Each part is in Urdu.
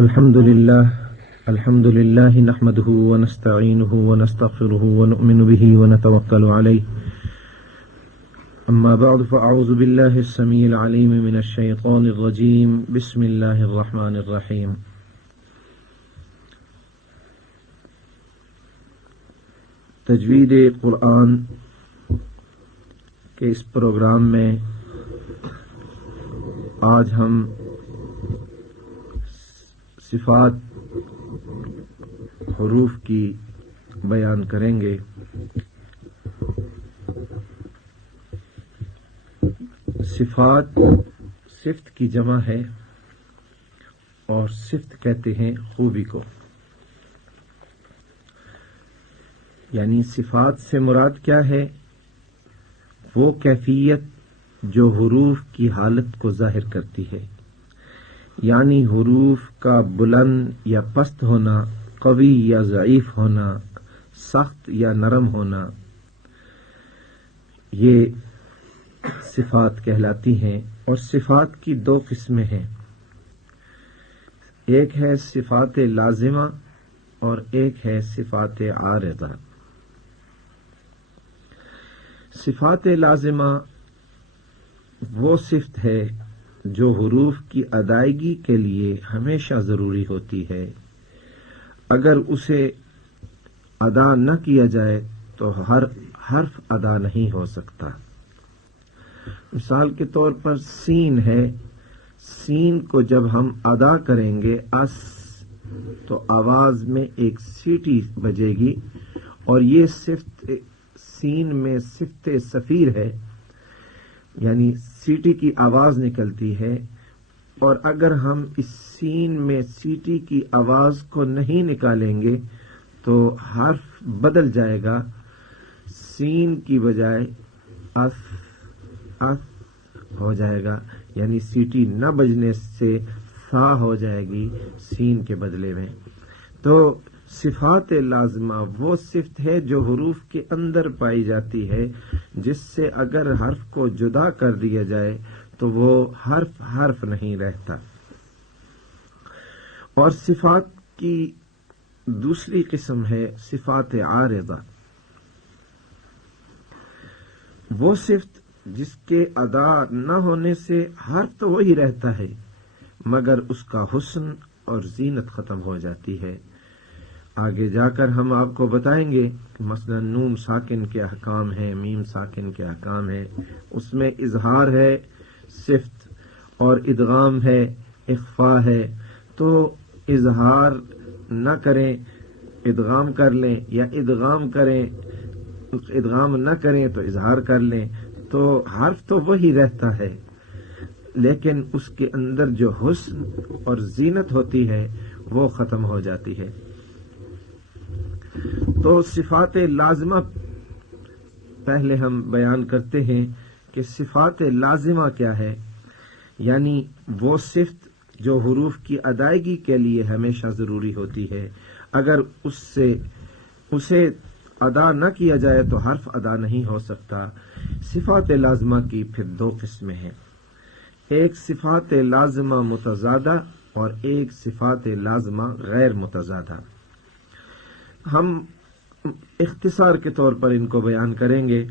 الحمد لله نحمده ونستعينه ونستغفره ونؤمن به ونتوكل عليه أما بعد فأعوذ بالله السميع العليم من الشيطان الرجيم بسم الله الرحمن الرحيم تجوید قرآن کے اس پروگرام میں آج ہم صفات حروف کی بیان کریں گے۔ صفات صفت کی جمع ہے اور صفت کہتے ہیں خوبی کو، یعنی صفات سے مراد کیا ہے؟ وہ کیفیت جو حروف کی حالت کو ظاہر کرتی ہے، یعنی حروف کا بلند یا پست ہونا، قوی یا ضعیف ہونا، سخت یا نرم ہونا، یہ صفات کہلاتی ہیں۔ اور صفات کی دو قسمیں ہیں، ایک ہے صفات لازمہ اور ایک ہے صفات عارضہ۔ صفات لازمہ وہ صفت ہے جو حروف کی ادائیگی کے لیے ہمیشہ ضروری ہوتی ہے، اگر اسے ادا نہ کیا جائے تو ہر حرف ادا نہیں ہو سکتا۔ مثال کے طور پر سین ہے، سین کو جب ہم ادا کریں گے اس تو آواز میں ایک سیٹی بجے گی، اور یہ صفت سین میں صفت صفیر ہے، یعنی سیٹی کی آواز نکلتی ہے، اور اگر ہم اس سین میں سیٹی کی آواز کو نہیں نکالیں گے تو حرف بدل جائے گا، سین کی بجائے اس ہو جائے گا، یعنی سیٹی نہ بجنے سے سا ہو جائے گی سین کے بدلے میں۔ تو صفات لازمہ وہ صفت ہے جو حروف کے اندر پائی جاتی ہے، جس سے اگر حرف کو جدا کر دیا جائے تو وہ حرف نہیں رہتا۔ اور صفات کی دوسری قسم ہے صفات عارضہ، وہ صفت جس کے ادا نہ ہونے سے حرف تو وہی رہتا ہے مگر اس کا حسن اور زینت ختم ہو جاتی ہے۔ آگے جا کر ہم آپ کو بتائیں گے، مثلا نون ساکن کے احکام ہیں، میم ساکن کے احکام ہیں، اس میں اظہار ہے صفت اور ادغام ہے، اخفاء ہے۔ تو اظہار نہ کریں ادغام کر لیں، یا ادغام نہ کریں تو اظہار کر لیں، تو حرف تو وہی رہتا ہے لیکن اس کے اندر جو حسن اور زینت ہوتی ہے وہ ختم ہو جاتی ہے۔ تو صفات لازمہ پہلے ہم بیان کرتے ہیں کہ صفات لازمہ کیا ہے، یعنی وہ صفت جو حروف کی ادائیگی کے لیے ہمیشہ ضروری ہوتی ہے، اگر اسے ادا نہ کیا جائے تو حرف ادا نہیں ہو سکتا۔ صفات لازمہ کی پھر دو قسمیں ہیں، ایک صفات لازمہ متضادہ اور ایک صفات لازمہ غیر متضادہ۔ ہم اختصار کے طور پر ان کو بیان کریں گے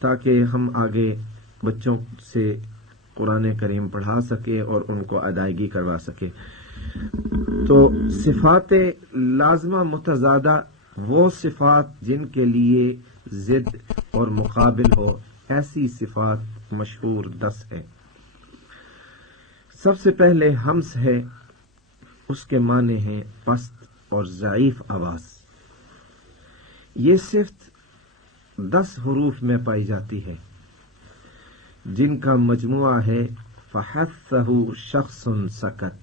تاکہ ہم آگے بچوں سے قرآن کریم پڑھا سکیں اور ان کو ادائیگی کروا سکیں۔ تو صفات لازمہ متضادہ وہ صفات جن کے لیے ضد اور مقابل ہو، ایسی صفات مشہور 10 ہیں۔ سب سے پہلے ہمس ہے، اس کے معنی ہیں پست اور ضعیف آواز۔ یہ صفت 10 حروف میں پائی جاتی ہے جن کا مجموعہ ہے فحثہ شخص سکت،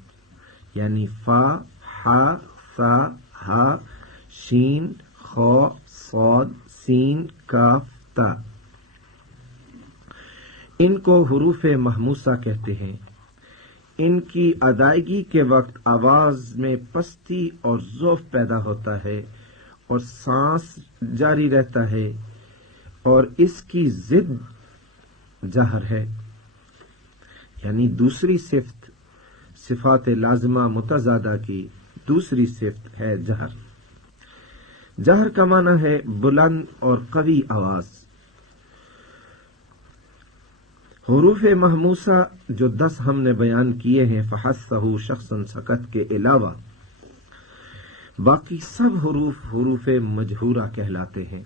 یعنی فا، حا، ثا، ہا، شین، خا، صاد، سین، کاف، تا۔ ان کو حروف محموسہ کہتے ہیں۔ ان کی ادائیگی کے وقت آواز میں پستی اور ضعف پیدا ہوتا ہے اور سانس جاری رہتا ہے، اور اس کی ضد جہر ہے، یعنی دوسری صفت صفات لازمہ متضادہ کی دوسری صفت ہے جہر۔ جہر کا معنی ہے بلند اور قوی آواز۔ حروف محموسہ جو 10 ہم نے بیان کیے ہیں فحسہ شخصاً سکت کے علاوہ باقی سب حروف مجہورہ کہلاتے ہیں۔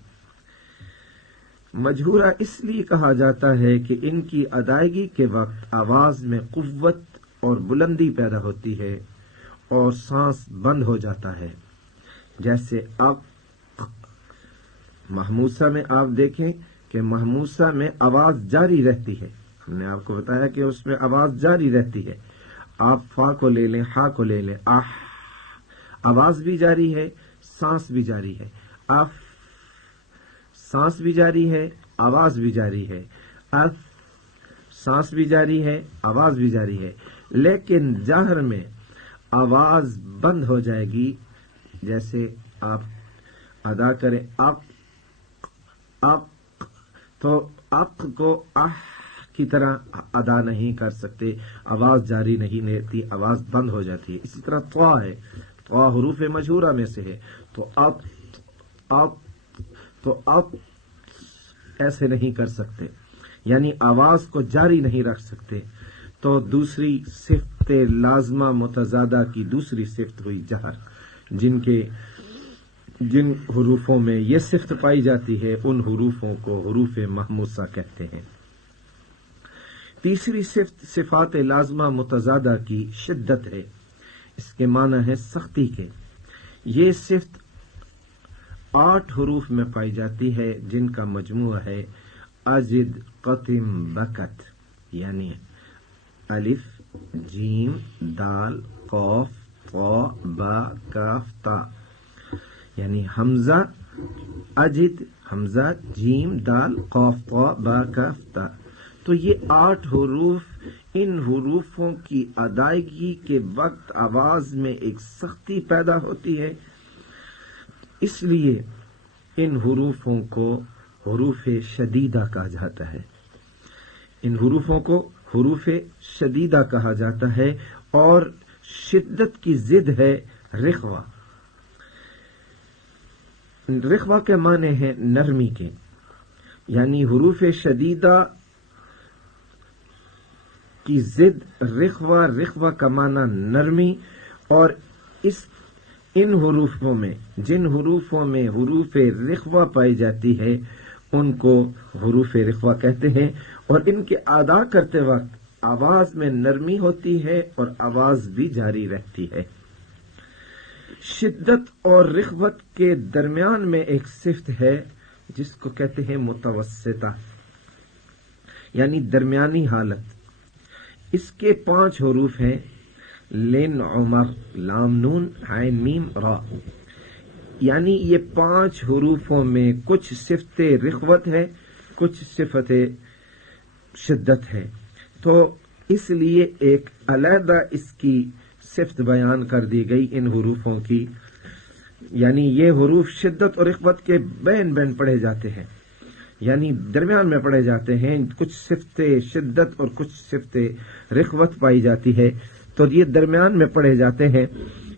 مجہورہ اس لیے کہا جاتا ہے کہ ان کی ادائیگی کے وقت آواز میں قوت اور بلندی پیدا ہوتی ہے اور سانس بند ہو جاتا ہے، جیسے محموسہ میں آپ دیکھیں کہ محموسہ میں آواز جاری رہتی ہے۔ ہم نے آپ کو بتایا کہ اس میں آواز جاری رہتی ہے۔ آپ فا کو لے لیں، ہا کو لے لیں، آواز بھی جاری ہے، سانس بھی جاری ہے، سانس بھی جاری ہے، آواز بھی جاری ہے، سانس بھی جاری ہے، آواز بھی جاری ہے، لیکن جہر میں آواز بند ہو جائے گی۔ جیسے آپ ادا کریں تو کو کی طرح ادا نہیں کر سکتے، آواز جاری نہیں رہتی، آواز بند ہو جاتی ہے۔ اسی طرح طوا ہے، طوا حروف مجہورہ میں سے ہے، تو آپ ایسے نہیں کر سکتے، یعنی آواز کو جاری نہیں رکھ سکتے۔ تو دوسری صفت لازمہ متضادہ کی دوسری صفت ہوئی جہر۔ جن حروفوں میں یہ صفت پائی جاتی ہے ان حروفوں کو حروف محموسہ کہتے ہیں۔ تیسری صفت صفات لازمہ متضادہ کی شدت ہے، اس کے معنی ہے سختی کے۔ یہ صفت 8 حروف میں پائی جاتی ہے جن کا مجموعہ ہے ازد قطم بکت، یعنی الف، جیم، دال، قاف، طا، با، کاف، تا، یعنی حمزہ اجد، حمزہ جیم دال قاف طا با کاف تا۔ تو یہ 8 حروف، ان حروفوں کی ادائیگی کے وقت آواز میں ایک سختی پیدا ہوتی ہے، اس لیے ان حروفوں کو حروف شدیدہ کہا جاتا ہے۔ ان حروفوں کو حروف شدیدہ کہا جاتا ہے، اور شدت کی ضد ہے رخوہ۔ رخوہ کے معنی ہے نرمی کے، یعنی حروف شدیدہ کی ضد رخوہ، رخوہ کا معنی نرمی، اور ان حروفوں میں جن حروفوں میں حروف رخوہ پائی جاتی ہے ان کو حروف رخوہ کہتے ہیں، اور ان کے ادا کرتے وقت آواز میں نرمی ہوتی ہے اور آواز بھی جاری رہتی ہے۔ شدت اور رخوت کے درمیان میں ایک صفت ہے جس کو کہتے ہیں متوسطہ، یعنی درمیانی حالت۔ اس کے 5 حروف ہیں لن، عمر، لام، نون، عین، میم، را، یعنی یہ 5 حروفوں میں کچھ صفت رخوت ہے، کچھ صفت شدت ہے، تو اس لیے ایک علیحدہ اس کی صفت بیان کر دی گئی ان حروفوں کی، یعنی یہ حروف شدت اور رخوت کے بین بین پڑھے جاتے ہیں، یعنی درمیان میں پڑھے جاتے ہیں۔ کچھ صفت شدت اور کچھ صفت رخوت پائی جاتی ہے، تو یہ درمیان میں پڑھے جاتے ہیں،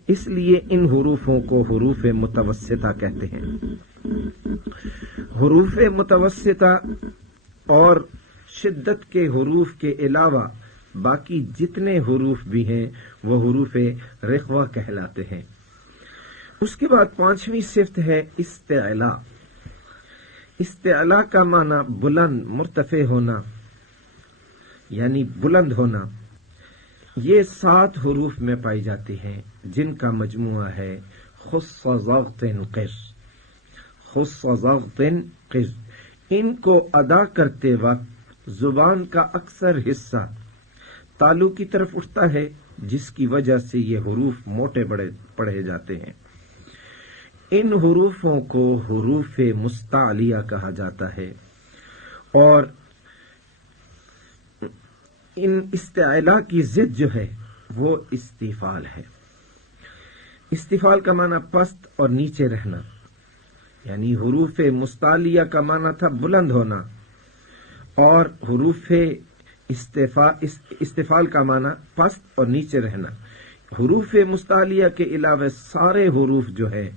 اس لیے ان حروفوں کو حروف متوسطہ کہتے ہیں۔ حروف متوسطہ اور شدت کے حروف کے علاوہ باقی جتنے حروف بھی ہیں وہ حروف رخوہ کہلاتے ہیں۔ اس کے بعد 5ویں صفت ہے استعلاء۔ استعلاء کا معنی بلند، مرتفع ہونا، یعنی بلند ہونا۔ یہ 7 حروف میں پائی جاتی ہیں جن کا مجموعہ ہے خص ضغط قش، خص ضغط قش۔ ان کو ادا کرتے وقت زبان کا اکثر حصہ تالو کی طرف اٹھتا ہے، جس کی وجہ سے یہ حروف موٹے بڑے پڑھے جاتے ہیں۔ ان حروفوں کو حروف مستعلیہ کہا جاتا ہے، اور ان استعلاء کی ضد جو ہے وہ استفال ہے۔ استفال کا معنی پست اور نیچے رہنا، یعنی حروف مستعلیہ کا معنی تھا بلند ہونا، اور حروف استفال کا معنی پست اور نیچے رہنا. حروف مستعلیہ کے علاوہ سارے حروف جو ہے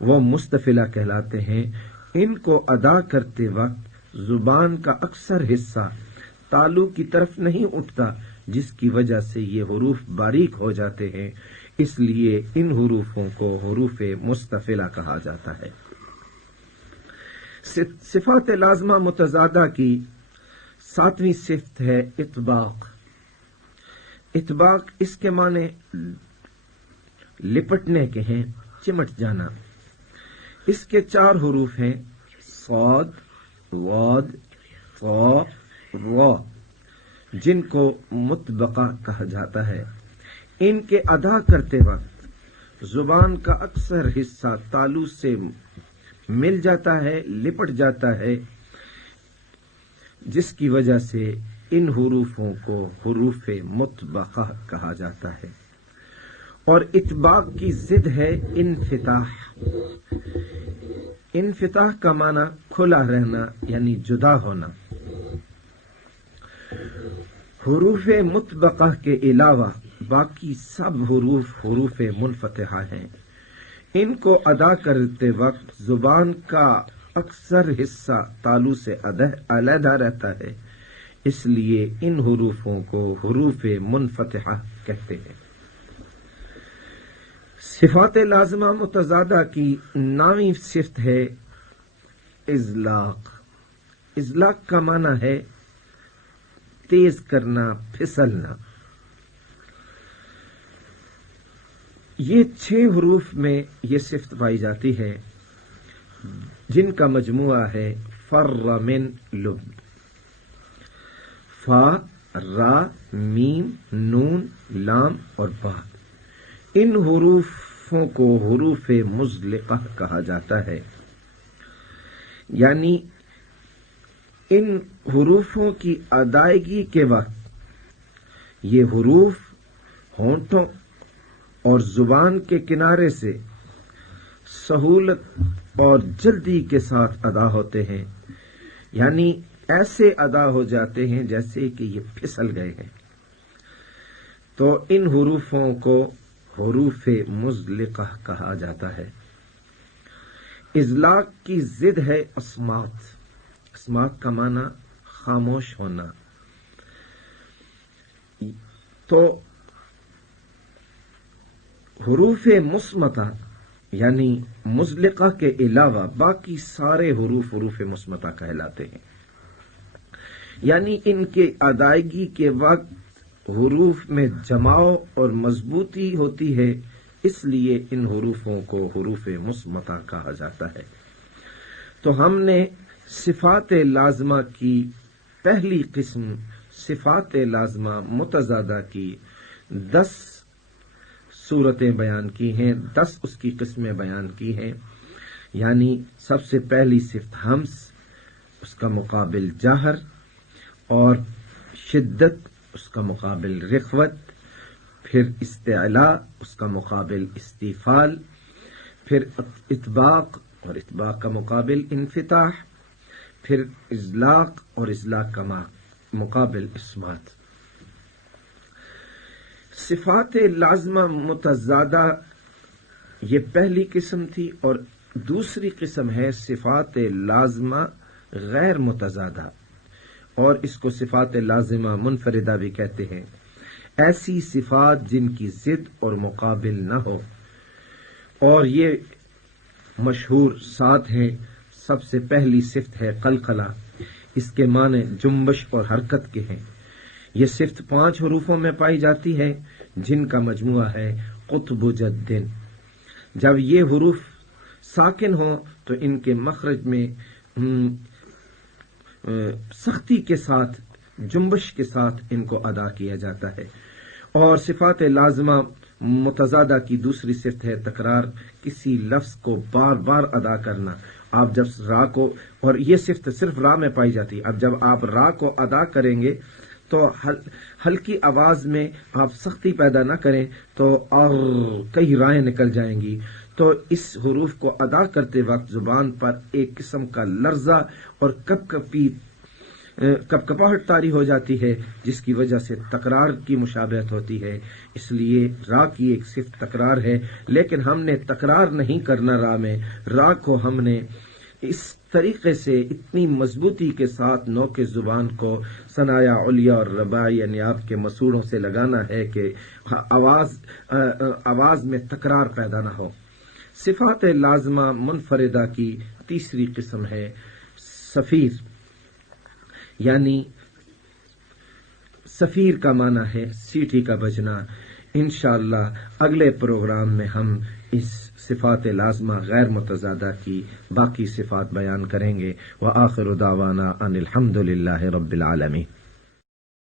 وہ مستفلہ کہلاتے ہیں. ان کو ادا کرتے وقت زبان کا اکثر حصہ تالو کی طرف نہیں اٹھتا، جس کی وجہ سے یہ حروف باریک ہو جاتے ہیں. اس لیے ان حروفوں کو حروف مستفلہ کہا جاتا ہے. صفات لازمہ متضادہ کی 7ویں صفت ہے اطباق. اطباق اس کے معنی لپٹنے کے ہیں، چمٹ جانا. اس کے 4 حروف ہیں صاد، واد، طا، را، جن کو مطبقہ کہا جاتا ہے. ان کے ادا کرتے وقت زبان کا اکثر حصہ تالو سے مل جاتا ہے، لپٹ جاتا ہے، جس کی وجہ سے ان حروفوں کو حروف مطبقہ کہا جاتا ہے. اور اطباق کی ضد ہے انفتاح. انفتاح کا معنی کھلا رہنا یعنی جدا ہونا. حروف مطبقہ کے علاوہ باقی سب حروف منفتحہ ہیں. ان کو ادا کرتے وقت زبان کا اکثر حصہ تالو سے علیحدہ رہتا ہے. اس لیے ان حروفوں کو حروف منفتحہ کہتے ہیں. صفات لازمہ متضادہ کی 9ویں صفت ہے ازلاق. ازلاق کا معنی ہے تیز کرنا، پھسلنا. یہ 6 حروف میں یہ صفت پائی جاتی ہے، جن کا مجموعہ ہے فر من لب. فا، را، میم، نون، لام اور با. ان حروفوں کو حروف مزلقہ کہا جاتا ہے. یعنی ان حروفوں کی ادائیگی کے وقت یہ حروف ہونٹوں اور زبان کے کنارے سے سہولت اور جلدی کے ساتھ ادا ہوتے ہیں. یعنی ایسے ادا ہو جاتے ہیں جیسے کہ یہ پھسل گئے ہیں. تو ان حروفوں کو حروف مزلقہ کہا جاتا ہے. ازلاق کی ضد ہے اصمات. اصمات کا معنی خاموش ہونا. تو حروف مصمتہ یعنی مزلقہ کے علاوہ باقی سارے حروف مصمتہ کہلاتے ہیں. یعنی ان کے ادائیگی کے وقت حروف میں جماؤ اور مضبوطی ہوتی ہے، اس لیے ان حروفوں کو حروف مصمتہ کہا جاتا ہے. تو ہم نے صفات لازمہ کی پہلی قسم صفات لازمہ متضادہ کی 10 صورتیں بیان کی ہیں، 10 اس کی قسمیں بیان کی ہیں. یعنی سب سے پہلی صفت ہمس، اس کا مقابل جہر، اور شدت اس کا مقابل رخوت، پھر استعلاء اس کا مقابل استیفال، پھر اطباق اور اطباق کا مقابل انفتاح، پھر ازلاق اور ازلاق کا مقابل اسمات. صفات لازمہ متضادہ یہ پہلی قسم تھی، اور دوسری قسم ہے صفات لازمہ غیر متضادہ، اور اس کو صفات لازمہ منفردہ بھی کہتے ہیں. ایسی صفات جن کی ضد اور مقابل نہ ہو، اور یہ مشہور 7 ہیں. سب سے پہلی صفت ہے قلقلہ. اس کے معنی جنبش اور حرکت کے ہیں. یہ صفت 5 حروفوں میں پائی جاتی ہے، جن کا مجموعہ ہے قطب جدن. جب یہ حروف ساکن ہوں تو ان کے مخرج میں سختی کے ساتھ، جنبش کے ساتھ ان کو ادا کیا جاتا ہے. اور صفات لازمہ متضادہ کی دوسری صفت ہے تکرار. کسی لفظ کو بار بار ادا کرنا. آپ جب را کو، اور یہ صفت صرف را میں پائی جاتی ہے، اب جب آپ را کو ادا کریں گے تو ہلکی آواز میں آپ سختی پیدا نہ کریں تو اور کئی رائیں نکل جائیں گی. تو اس حروف کو ادا کرتے وقت زبان پر ایک قسم کا لرزہ اور کپ کپی کپکپاہٹ طاری ہو جاتی ہے، جس کی وجہ سے تکرار کی مشابہت ہوتی ہے. اس لیے را کی ایک صفت تکرار ہے، لیکن ہم نے تکرار نہیں کرنا را میں. را کو ہم نے اس طریقے سے اتنی مضبوطی کے ساتھ نوک زبان کو ثنایا علیہ اور رباعی یعنی آپ کے مسوڑوں سے لگانا ہے کہ آواز میں تکرار پیدا نہ ہو. صفات لازمہ منفردہ کی تیسری قسم ہے صفیر، یعنی صفیر کا معنی ہے سیٹی کا بجنا. انشاءاللہ اگلے پروگرام میں ہم اس صفات لازمہ غیر متضادہ کی باقی صفات بیان کریں گے. وآخر دعوانا ان الحمد للہ رب العالمین.